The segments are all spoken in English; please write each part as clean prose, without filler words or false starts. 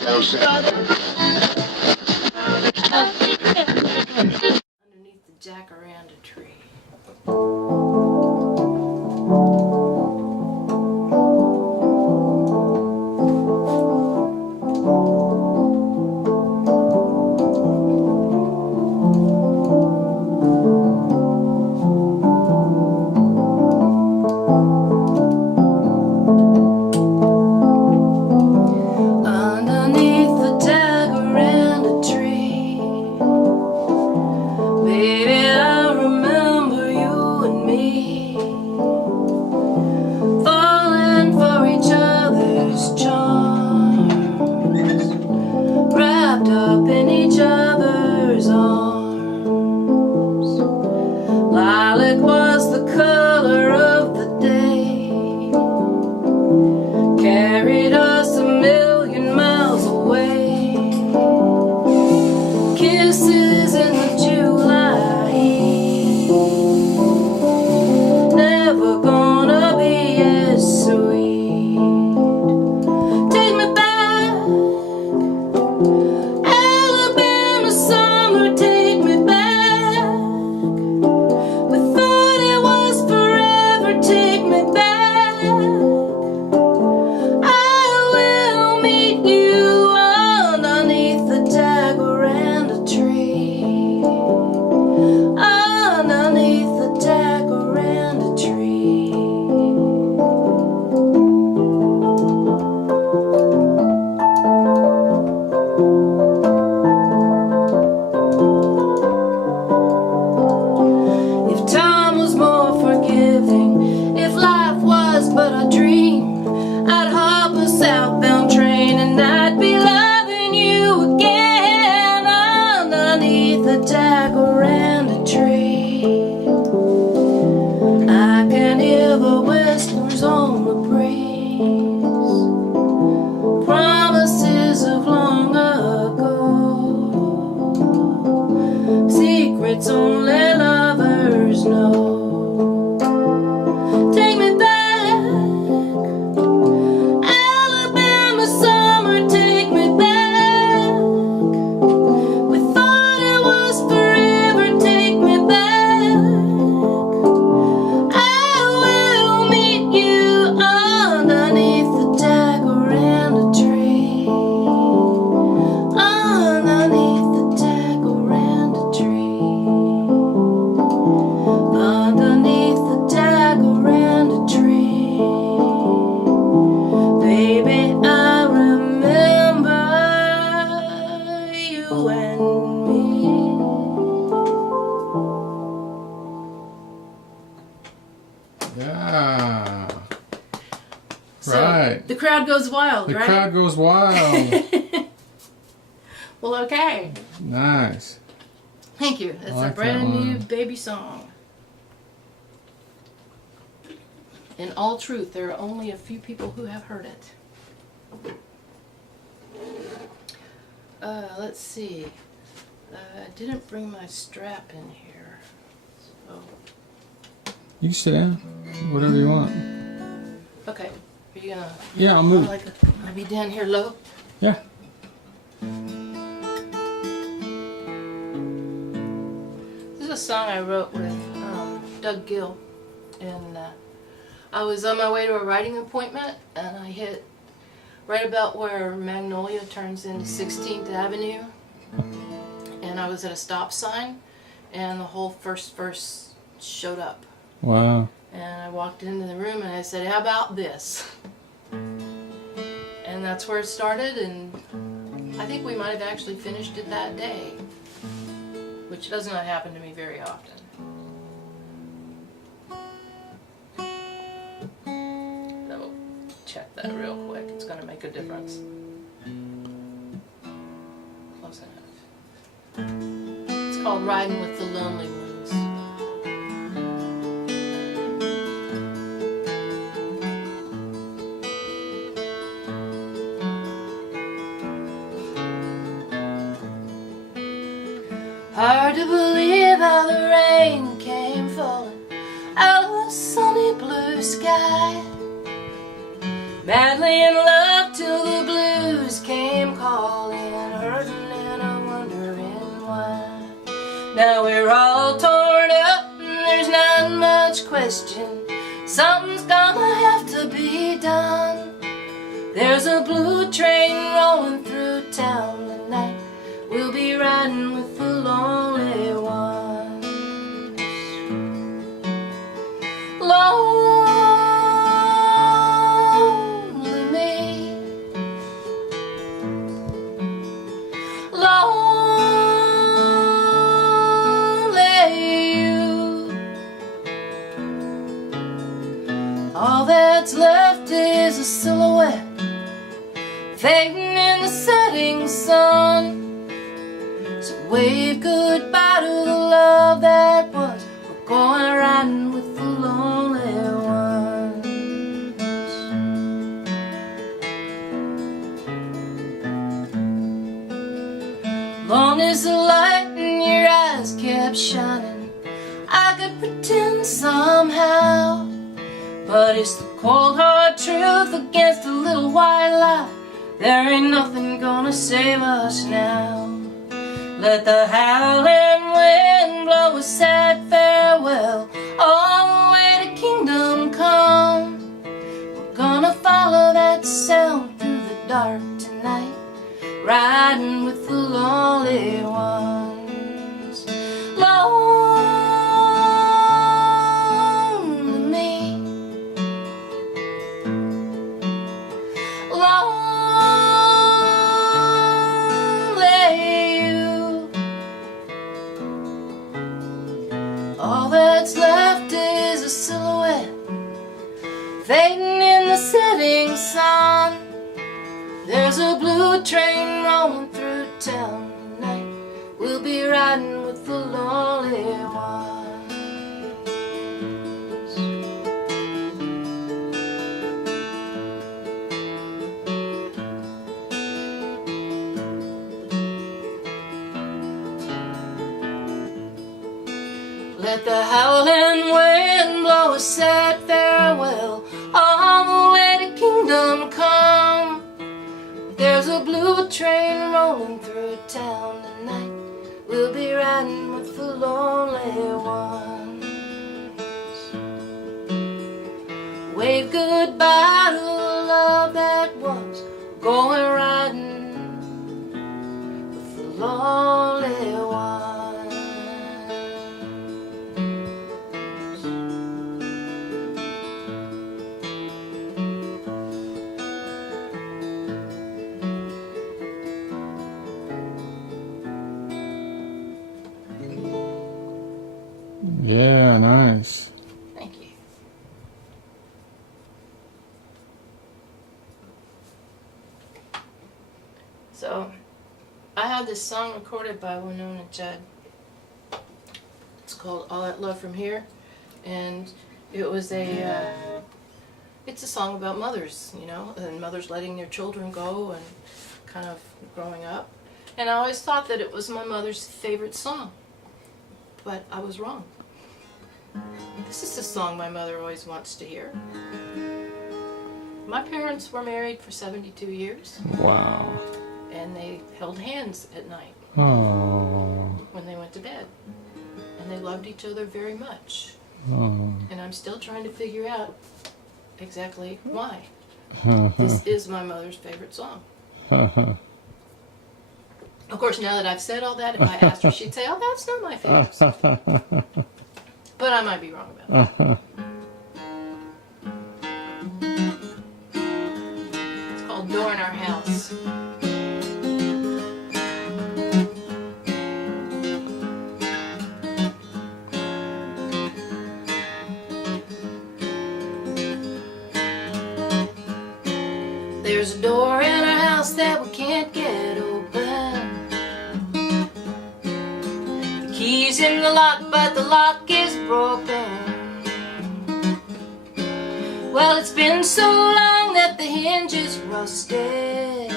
Underneath the jacaranda tree. Yeah. So right. The crowd goes wild, right? The crowd goes wild. Well, okay. Nice. Thank you. It's a brand new baby song. In all truth, there are only a few people who have heard it. Let's see. I didn't bring my strap in here. So. You can sit down. Whatever you want. Okay. Are you gonna? Yeah, I'll move. I'll be down here low. Yeah. This is a song I wrote with Doug Gill, and I was on my way to a writing appointment, and I hit right about where Magnolia turns into 16th Avenue, and I was at a stop sign, and the whole first verse showed up. Wow. And I walked into the room and I said, "How about this?" And that's where it started, and I think we might have actually finished it that day, which does not happen to me very often. So check that real quick, it's going to make a difference. Close enough. It's called Riding with the Lonely Ones. Hard to believe how the rain came falling out of a sunny blue sky. Madly in love till the blues came calling. something's gonna have to be done. There's a blue train rolling through town tonight. We'll be riding with the lonely ones. Lonely me, lonely you. All that's left is a silhouette fading in the setting sun. So wave goodbye to the love that was. We're going riding with the lonely ones. Long as the light in your eyes kept shining, I could pretend somehow. But it's the cold hard truth against a little white lie. There ain't nothing gonna save us now. Let the howling wind blow a sad farewell all the way to kingdom come. We're gonna follow that sound through the dark tonight, riding with the lonely ones. Lonely me, lonely you. All that's left is a silhouette fading in the setting sun. There's a blue train rolling through town tonight. We'll be riding with the lonely ones. Let the howling wind blow a sad farewell all the way to kingdom come. There's a blue train rolling through town tonight. We'll be riding with the lonely ones. Wave goodbye to the love that was. We're going riding with the lonely ones. Yeah, nice. Thank you. So, I had this song recorded by Winona Judd. It's called All That Love From Here, and it was it's a song about mothers, you know, and mothers letting their children go and kind of growing up. And I always thought that it was my mother's favorite song, but I was wrong. This is the song my mother always wants to hear. My parents were married for 72 years. Wow. And they held hands at night Oh. when they went to bed. And they loved each other very much. Oh. And I'm still trying to figure out exactly why. This is my mother's favorite song. Of course, now that I've said all that, if I asked her, she'd say, oh, that's not my favorite song. But I might be wrong about that. It's called Door in Our House. There's a door in our house that we can't get open. The key's in the lock, but the lock is broken. Well, it's been so long that the hinge is rusted.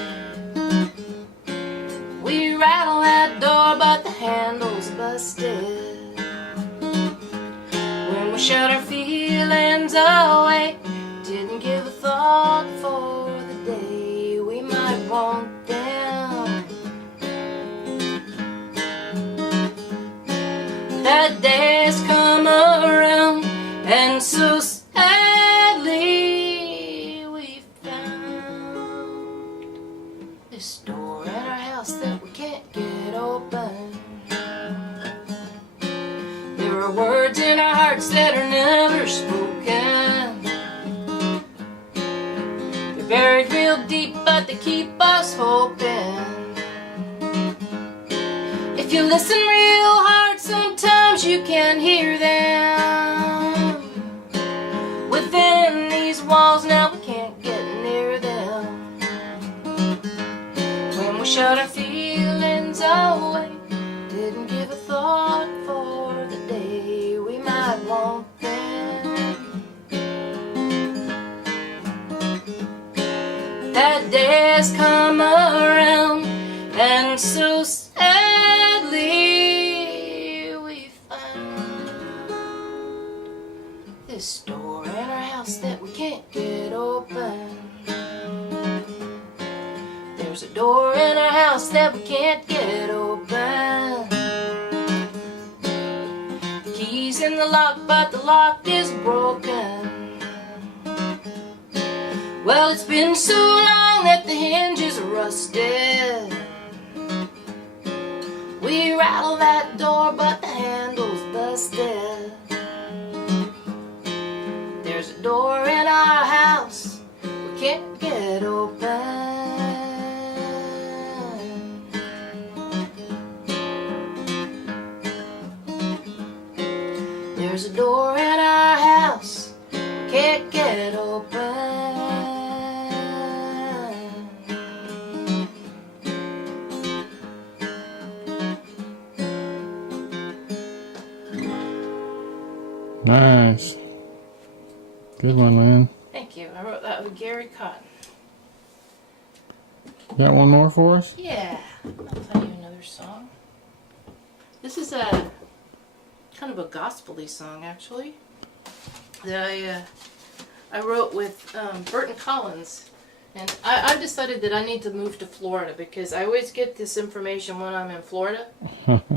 We rattle that door, but the handle's busted. When we shut our feelings away, didn't give a thought for the day we might want them. That day has come around, and so sad. This door in our house that we can't get open. There are words in our hearts that are never spoken. They're buried real deep, but they keep us hoping. If you listen real hard, sometimes you can hear them. Within these walls now we can't get near them. When we shut our feelings away, didn't give a thought for the day we might want them. That day has come around, and so sadly we found this door in our house that we can't get open. There's a door in our house that we can't get open. The key's in the lock, but the lock is broken. Well, it's been so long that the hinges are rusted. We rattle that door, but the handle's busted. There's a door in our house we can't get open. There's a door in our house we can't get open. Nice. Good one, Lynn. Thank you. I wrote that with Gary Cotton. Got one more for us? Yeah. I'll tell you another song. This is a kind of a gospel-y song, actually, that I wrote with Burton Collins. And I've decided that I need to move to Florida because I always get this information when I'm in Florida.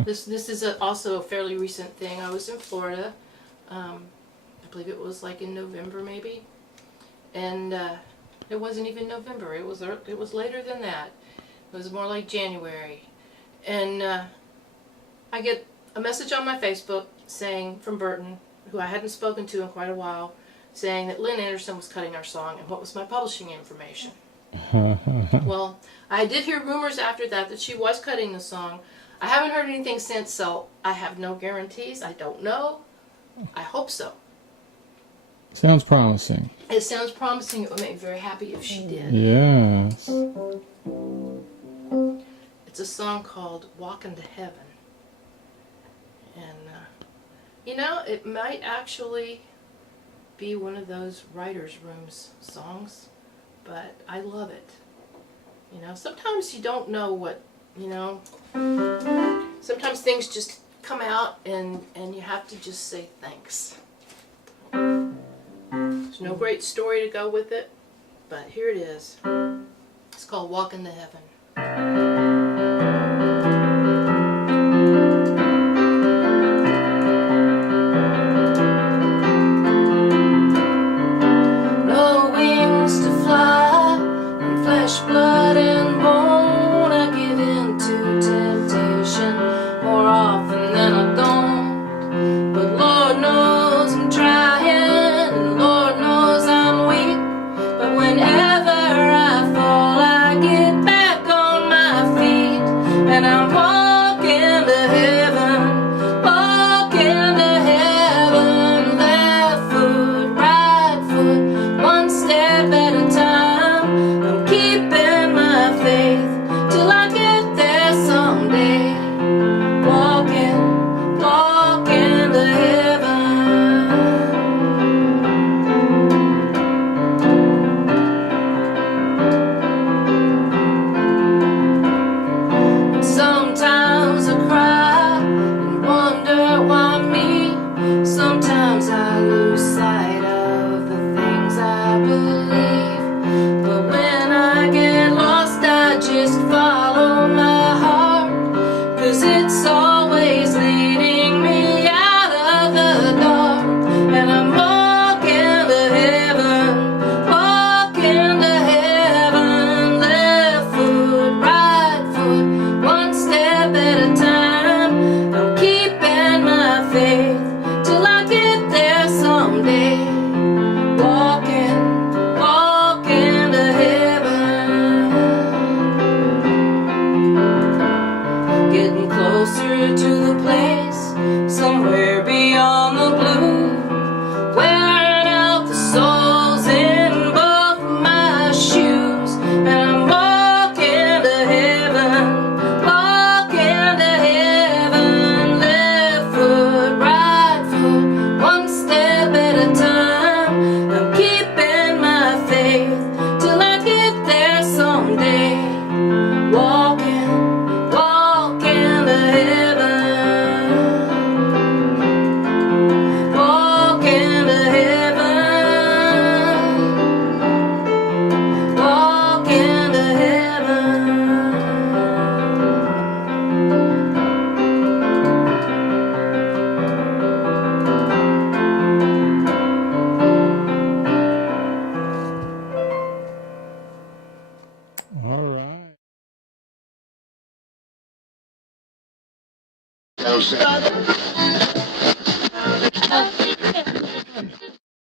This is also a fairly recent thing. I was in Florida. I believe it was like in November maybe, and it wasn't even November. It was later than that. It was more like January, and I get a message on my Facebook saying from Burton, who I hadn't spoken to in quite a while, saying that Lynn Anderson was cutting our song and what was my publishing information. Well, I did hear rumors after that she was cutting the song. I haven't heard anything since, so I have no guarantees. I don't know. I hope so. Sounds promising. It sounds promising. It would make me very happy if she did. Yes. It's a song called Walkin' to Heaven. And, you know, it might actually be one of those writer's rooms songs, but I love it. You know, sometimes you don't know what, you know, sometimes things just come out and you have to just say thanks. There's no great story to go with it, but here it is. It's called Walkin' to Heaven. No wings to fly, and flesh, blood, and bone. I give in to temptation more often than I don't. But Lord knows I'm trying, and Lord knows I'm weak. But whenever I fall, I get back on my feet, and I'm walking to heaven, walking to heaven. Left foot, right foot, one step at a time. I'm keeping they walking to heaven, walking to heaven, walking to heaven. All right.